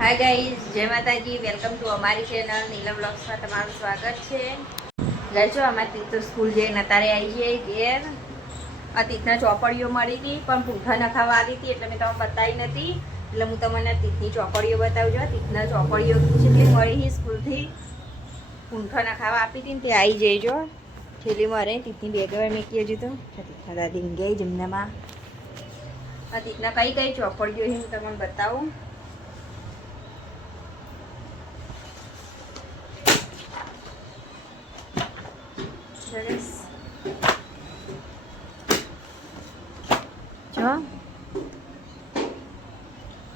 Hi guys, જય માતાજી. Welcome to અમારી ચેનલ નીલમ વ્લોગ્સમાં તમારું સ્વાગત છે. જો અમારી તીર્થ તો સ્કૂલ જઈને અત્યારે આવી જઈએ ઘેર. આ તીર્થના ચોપડીઓ મળી હતી પણ પૂંઠા નખાવા આવી હતી એટલે મેં તમને બતાવી નથી. એટલે હું તમને તીર્થની ચોપડીઓ બતાવજો. તીર્થના ચોપડીઓ જેટલી મળી હતી સ્કૂલથી પૂંઠા નખાવા આપી હતી ને તે આવી જઈજો. છેલ્લી મારે તીર્થની બેગ મેં કહેજો તો તીર્થના દાદી ગઈ જમનામાં. આ તીર્થના કઈ કઈ ચોપડીઓ હું તમને બતાવું.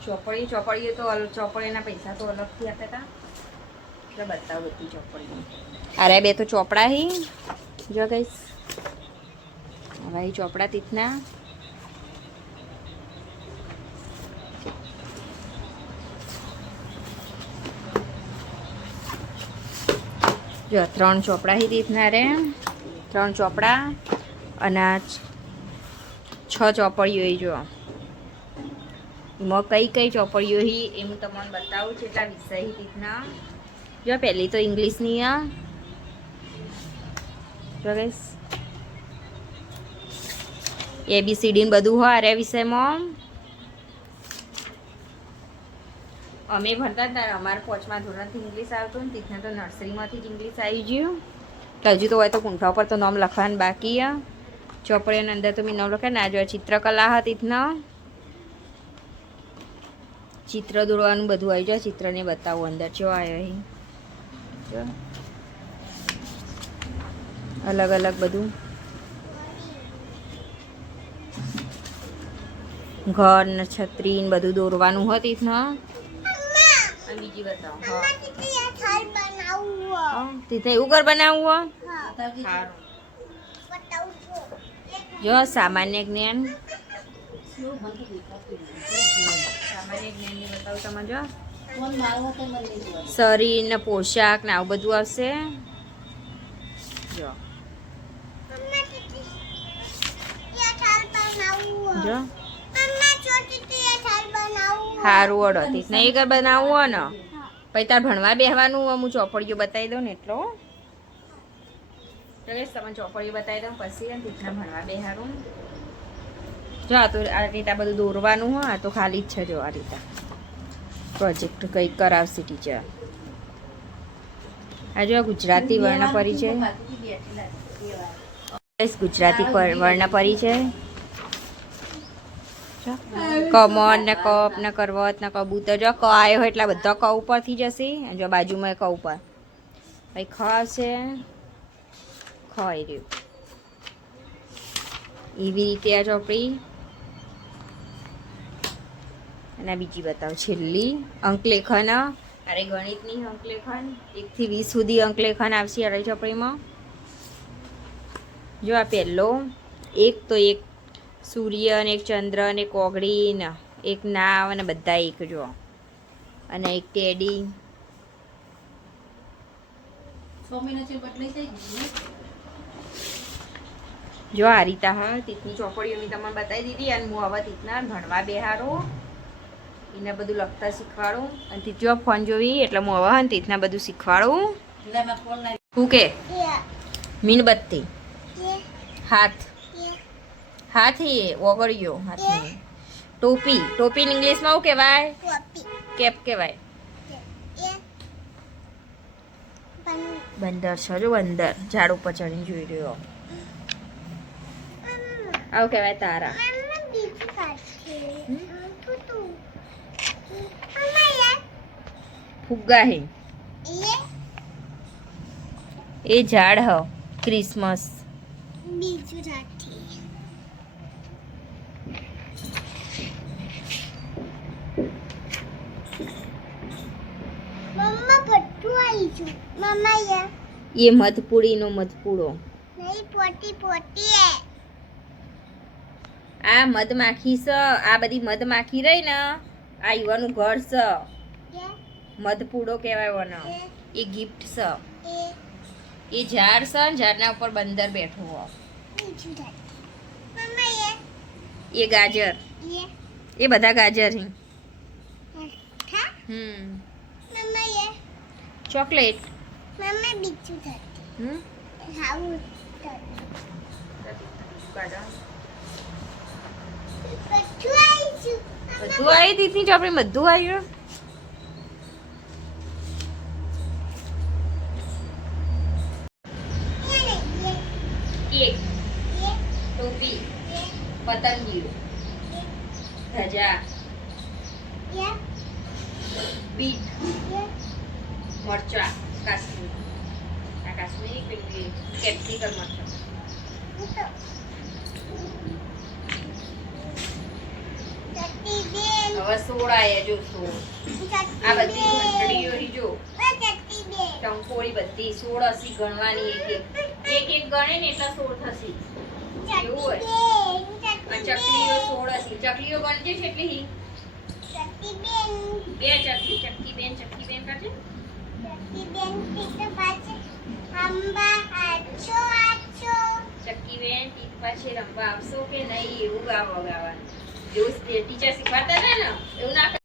જો ચોપડીઓ તો ચોપડીના પૈસા તો અલગથી આપતા હતા એટલે બતાવું બધી ચોપડીઓ. અરે બે તો ચોપડા હી જો ગઈશ. હવે ચોપડા તીથના જો 3 ચોપડા હી તીથના રે 3 ચોપડા અને 6 ચોપડીઓ જો. એમાં કઈ ચોપડીઓ હી એ હું તમને બતાવું છું. એટલા વિષય રીતના જો. પહેલી તો ઇંગ્લિશની આ જો ગઈશ. ABCD ને બધું હોય અરે વિષયમાં અમે ભણતા હતા. અમારે 5મા ધોરણથી ઇંગ્લિશ આવતું ને તીથને તો નર્સરીમાંથી જ ઇંગ્લિશ આવી ગયું. તો હજુ તો હોય તો કુંઠા ઉપર તો નામ લખવાનું બાકી આ. ચોપડીઓની અંદર તો મેં નામ લખે ના જો. ચિત્રકલા હા તીથના ચિત્ર દોરવાનું બધું આવી જાય. ચિત્રને બતાવું અંદર જો આવ્યો અહીં જો અલગ અલગ બધું ઘર ને છત્રી ને બધું દોરવાનું હતું ને. બીજી બતાવો તીથે એવું ઘર બનાવવું જો. સામાન્ય જ્ઞાન જ્ઞાનની બતાવું તમે જો. શરીર ને પોશાક ને આવું બધું આવશે જો. જો સારું વડો હતી ને એ ઘર બનાવવું હોય ને પછી તાર ભણવા બેસવાનું હું ચોપડીઓ બતાવી દઉં ને એટલો. તમે ચોપડીઓ બતાવી દઉં પછી રીતના ભણવા બેસાડું જો. આ તો આ રીતે બધું દોરવાનું હોય તો ખાલી જ છે જો. આ રીતે પ્રોજેક્ટ કંઈક કરાવશે ટીચર. આ જો ગુજરાતી વર્ણ પરિચય. ગુજરાતી વર્ણ પરિચય કમર ને કપ ને કરવત ને કબૂતર જો. ક આવ્યો હોય એટલે બધા ક ઉપરથી જશે. જો બાજુમાં ક ઉપર ભાઈ ખ છે. ખ રહ્યું એવી રીતે આ ચોપડી. અને બીજી બતાવો છેલ્લી અંકલેખન. અરે ગણિતની અંકલેખન 1 થી 20 સુધી અંકલેખન આવશે અરે ચોપડીમાં જો. આ પહેલો એક તો એક સૂર્ય અને એક ચંદ્ર અને એક ઓગળી ને એક નાવ અને બધા એક જો. અને એક ટેડી જો. આ રીતે હા તીથની ચોપડીઓ મેં તમને બતાવી દીધી. અને હું હવે તીથના ભણવા બેહારો એને બધું લખતા શીખવાડું. અને તીથ જો ફોન જોવી એટલે હું હવે ને તીથના બધું શીખવાડું. શું કે મીણબત્તી હાથ હાથી ઓગળ્યો હાથની. ટોપી ટોપી ઇંગ્લિશમાં શું કહેવાય? કેપ કહેવાય. બંદર છે જો. બંદર ઝાડ ઉપર ચડીને જોઈ રહ્યો આવું કહેવાય તારા. ફુગ્ગા હે એ ઝાડ હ ક્રિસમસ. બીજું ઝાડ મમ્મા ભટ્ટુ આવી છું મમ્મા યા. એ મધપુડીનો મધપુડો નહીં પોટી પોટી હે. આ મધમાખી છે. આ બધી મધમાખી રહી ને આ યુવાનું ઘર છે. મધપુડો કહેવાય ઓનો. એ ગિફ્ટ છે. એ ઝાડ છે ને ઝાડના ઉપર બંદર બેઠો હોય. એ ગાજર એ બધા ગાજર છે. મમ્મા ये ચોકલેટ મમ્મા બીજું થાય હાઉ બધું આવી દીધી ચોપડી બધું આવ્યું કેક ટોપી પતંગિયું ધજા બીટ મરચા કાશ્મીરી આ કાશ્મીરી પેલી કેપ્સિકમ મરચા હવે સોળાએ જો સોળ આ બધી ઘંટડીઓ જો ટંકોળી બધી 16 ગણવાની એક એક ગણે ને એટલા 16 થશે એવું હોય આ ચકલીઓ 16 ચકલીઓ ગણજે છે એટલી બે ચકલી બેન કરજે ચક્કી બેન ટીક પાછે રમવા આવશો કે નહીં એવું ગાવાનું જેવું ટીચર શીખવાડતા હતા ને એવું ના